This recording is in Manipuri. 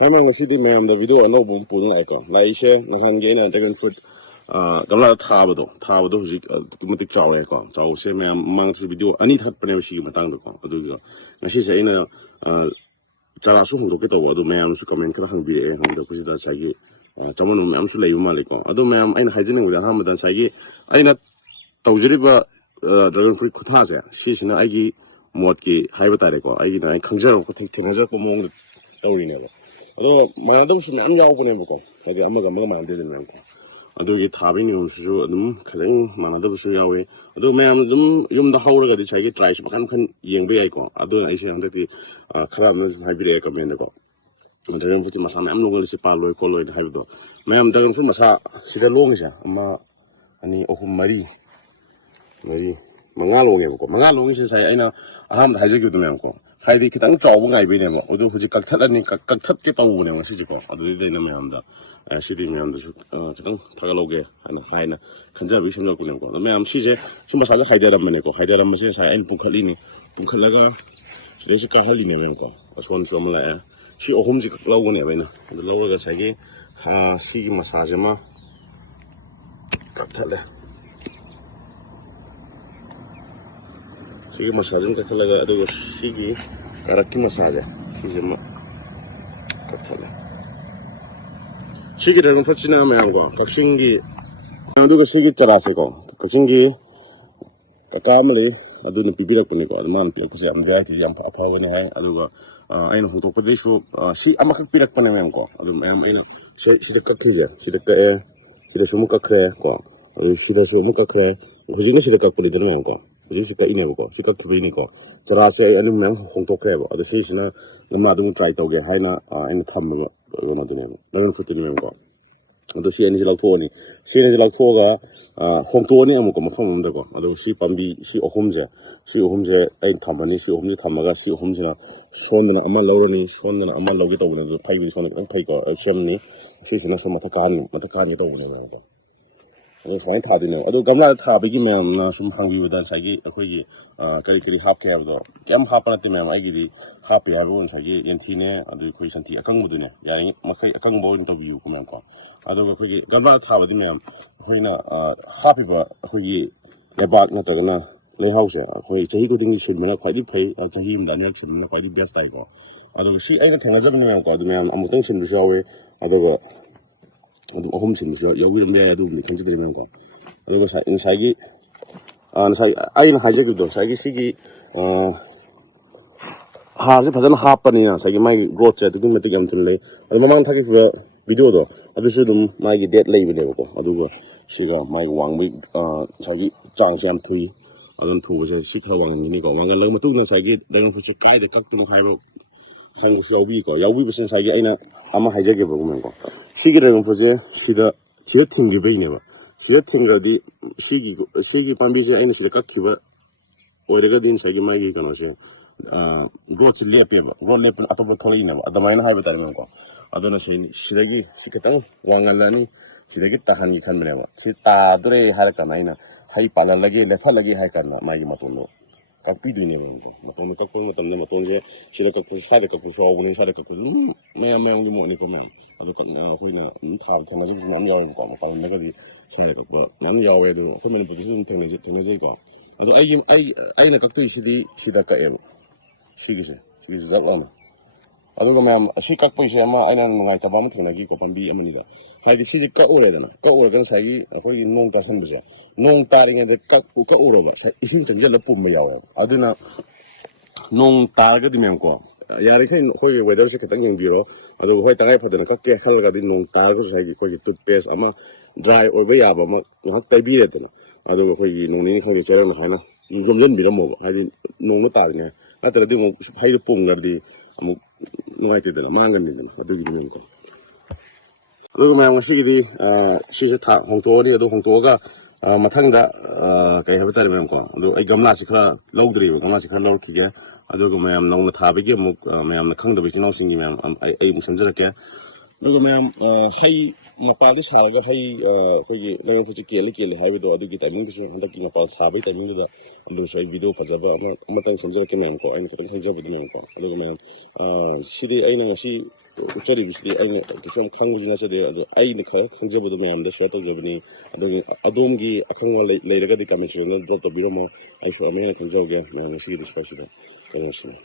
Hai mang sidi ma'am the video no bum pun lai ko lai she na han ge na dragon fruit gamla tha ba do hujik matik chaw ko chaw se ma'am mang si video ani that pane shi matang do ko adu ga ngasi se ina chara su hung do ke to adu ma'am su comment kra hang bi e hang do kusi da sa gi chamon ma'am su lei ma le ko adu ma'am aina hajin ngi da ha ma da sa gi aina tawjiri ba dragon fruit khutha se si sina ai gi mod ki haiba tare ko ai gi na khangjar ko thik thinajar ko mong tawri ne अदो मानदब सु मैम यावबने बको अदो अमगा अमगा मानदे दे मैम को अदो ये थाबि नि सु अदुम खलें मानदब सु यावे अदो मैम जुम युम दा हौरगा दि चाइगे ट्राई सु बखन खन येंबे याइ को अदो आइसे अंदे दि खराब न हाइबिरे कमेन्ड को दरन फुति मसा मैम लोगल से पालोय कोलोय हाइबदो मैम दरन फु मसा सिदा लोंगिसा अमा अनि ओहुम मरी मरी मंगा लोगे बको मंगा लोगे से साइ आइना अहम हाइजेगिदो मैम को हाइदि खितंग चावबो गाइबेनेमो अदु हुजि कक्थलनि कक्थत के पाउनेमो सिजिको अदु दैना मैमदा सिदि मैमदा खितंग थागलोगे अनि हाइना खंजाबि सिमलकुनेमो मैम सिजे सुमा साजा हाइदारमनेको हाइदारमसे साइ आइन पुंखलिनि पुंखलगा सिदेसि काहलिने मैमको असोन सोमला सि अहुमजि लौगने बैना अदु लौरगा साइगे हा सिगि मसाजमा कक्थले सिगी मसाजन का लगा अदो सिगी करक्की मसाज सिगी म कचले सिगी ड्रैगन फ्रूट चिना में हमको कक्सिंगी अदो का सिगी चरासे को कक्सिंगी ककामले अदो ने पिबिरक पने को अदमान पे कुछ हम वेराइटी हम अफाव ने है अदो का आइन होतो पदेशो सि अमक पिरक पने में हमको अदो मैम आइन सिदा कक्खजे सिदा का सिदा सुमु कक्खरे को सिदा सुमु कक्खरे हुजिने सिदा कक्पले दने हमको Jadi kita ini bukan, sikap tu ini kok. Terasa ini memang hongtok ya, ada sih sih na, nama tu try tahu ke, hai na ini tham bukan, nama tu memang, nama tu ini memang. Ada sih ini jelas tua ni, sih ini jelas tua ga, hongtok ni amu kau macam mana kok, ada sih pambi, sih ohum je, ini tham ni, sih ohum je tham aga, sih ohum je na, son na amal laura ni, son na amal lagi tahu ni, pai ni son na pai kau, siam ni, sih sih na sama matakan ni tahu ni memang. Ini selain tadi nih, aduh gambar tadi gini memang sum hanggi udah saya aku ini kali hap kayak gitu, kem hap nanti memang lagi di hap ya ruang saya yang tine, aduh aku santi akang butuhnya, ya ini makai akang bawa interview kemana kok, aduh aku ini gambar tadi memang aku ini hap itu aku ini lebat nanti kena lehouse ya, aku ini jadi aku tinggi sul mana kau di pay, jadi mendanya sul mana kau di best aja kok, aduh si aja tengah jalan memang kau, aduh memang amuteng sul bisa we, aduh ohum sih misalnya, ya udah dia itu kunci dari mana kok. Lalu saya ain haja gitu, saya sih harusnya pasal apa nih ya, saya mai growth saya itu metu jam tulen. Lalu memang tadi video tuh, habis itu mai date lagi video kok. Aduh sih mai wang mi saya jang jam tui, alam tu saya sih kalau wang ini kok, wang lalu metu nang saya dengan khusus kaya dekat tu saya hang yawi kok, yawi pasal saya aina ama haja gitu memang kok. 시기라는 거지 시다 지어팅 리베이네바 지어팅가디 시기 밤비지 아니 시다 깎기바 오래가 din 사기 마이기 가나서 고츠 레페바 롤레pen atau 털이네바 아다마이나 하베다는 거 아도나 시다기 시케땅 왕알라니 시다기 타하니 칸네바 시타드레 할까 마이나 하이 팔라라기 레팔라기 할까노 마이기 마톤노 깎비드네 마톤노 깎고 마톤네 마톤제 시다 깎고 사데 깎고 소오는 사데 깎고 매매는 뭐니 거만 아주 거기는 다 경제적 남자인 거 같고 내가 이 전에 그 남자외에도 하면 무슨 technology 거 아주 아이는 각도 시다까에 시기세 잡아나 아주 그러면 시각보 있어 아마 아이는 뭔가 더 밤에 technology 거 밤비 아무니가 하기 시지까 오래야 되나 까오래는 사기 거기 농 따선 거죠 농 따르게 까 오래 봐 이신 전제를 뿜어요 아드나 농 따르게 되면 거 यार इखे कोई वेदर से कितना यंग दियो अदो कोई तंगाई फदन को के खल गदि नोंग तार को साइगी कोई टूथपेस्ट अमा ड्राई ओबे याबा म हक तैबी रेतन अदो कोई नोंनि खोनि चेरन हाइना जुम जुम बिरमो हादि नोंग तारने अतरदि मो फाइ पुंग गदि अमु नुवाइ तेदन मांगन दिदन अदो दिनो को अदो मा ngasiगि सिसे था हंतोनि अदो हंतोगा मथंगदा कई हबे तारे मैम को अदो आई गमला से खरा लौद्रि गमला से खरा लौखिगे अदुग मैम नौना थाबगे मुक मैम खंगदबि चिनाउसिंगी मैम आई मु समजरके अदुग मैम हाई मपादि सारगा हाई कोई नौन फुचि केली हाइबदो अदुगी टाइमिंग सु हंदकी मपाल साबै टाइमिंग दा अदु सो वीडियो फजबा अमतन समजरके मैम को आई खतन समजबदि मैम को अदुग मैम सिदि आइना ngasi ꯎꯠꯆꯔꯤꯕꯁꯤꯗꯤ ꯑꯩꯅ ꯀꯩꯁꯨ ꯈꯪꯕꯁꯨ ꯅꯠꯆꯗꯦ ꯑꯗꯣ ꯑꯩꯅ ꯈꯔ ꯈꯪꯖꯕꯗꯣ ꯃꯌꯥꯝꯗ ꯁꯤꯌꯔ ꯇꯧꯖꯕꯅꯤ ꯑꯗꯨꯒꯤ ꯑꯗꯣꯝꯒꯤ ꯑꯈꯪꯕ ꯂꯩꯔꯒꯗꯤ ꯀꯃꯦꯟ ꯁꯦꯛꯁꯟꯗ ꯗ꯭ꯔꯣꯞ ꯇꯧꯕꯤꯔꯝꯃꯣ ꯑꯩꯁꯨ ꯑꯃꯨꯛ ꯍꯦꯟꯅ ꯈꯪꯖꯍꯧꯒꯦ ꯉꯁꯤꯒꯤꯗꯤ ꯁ꯭ꯋꯥꯏꯁꯤꯗ ꯀꯩꯅꯣꯁꯤꯅꯤ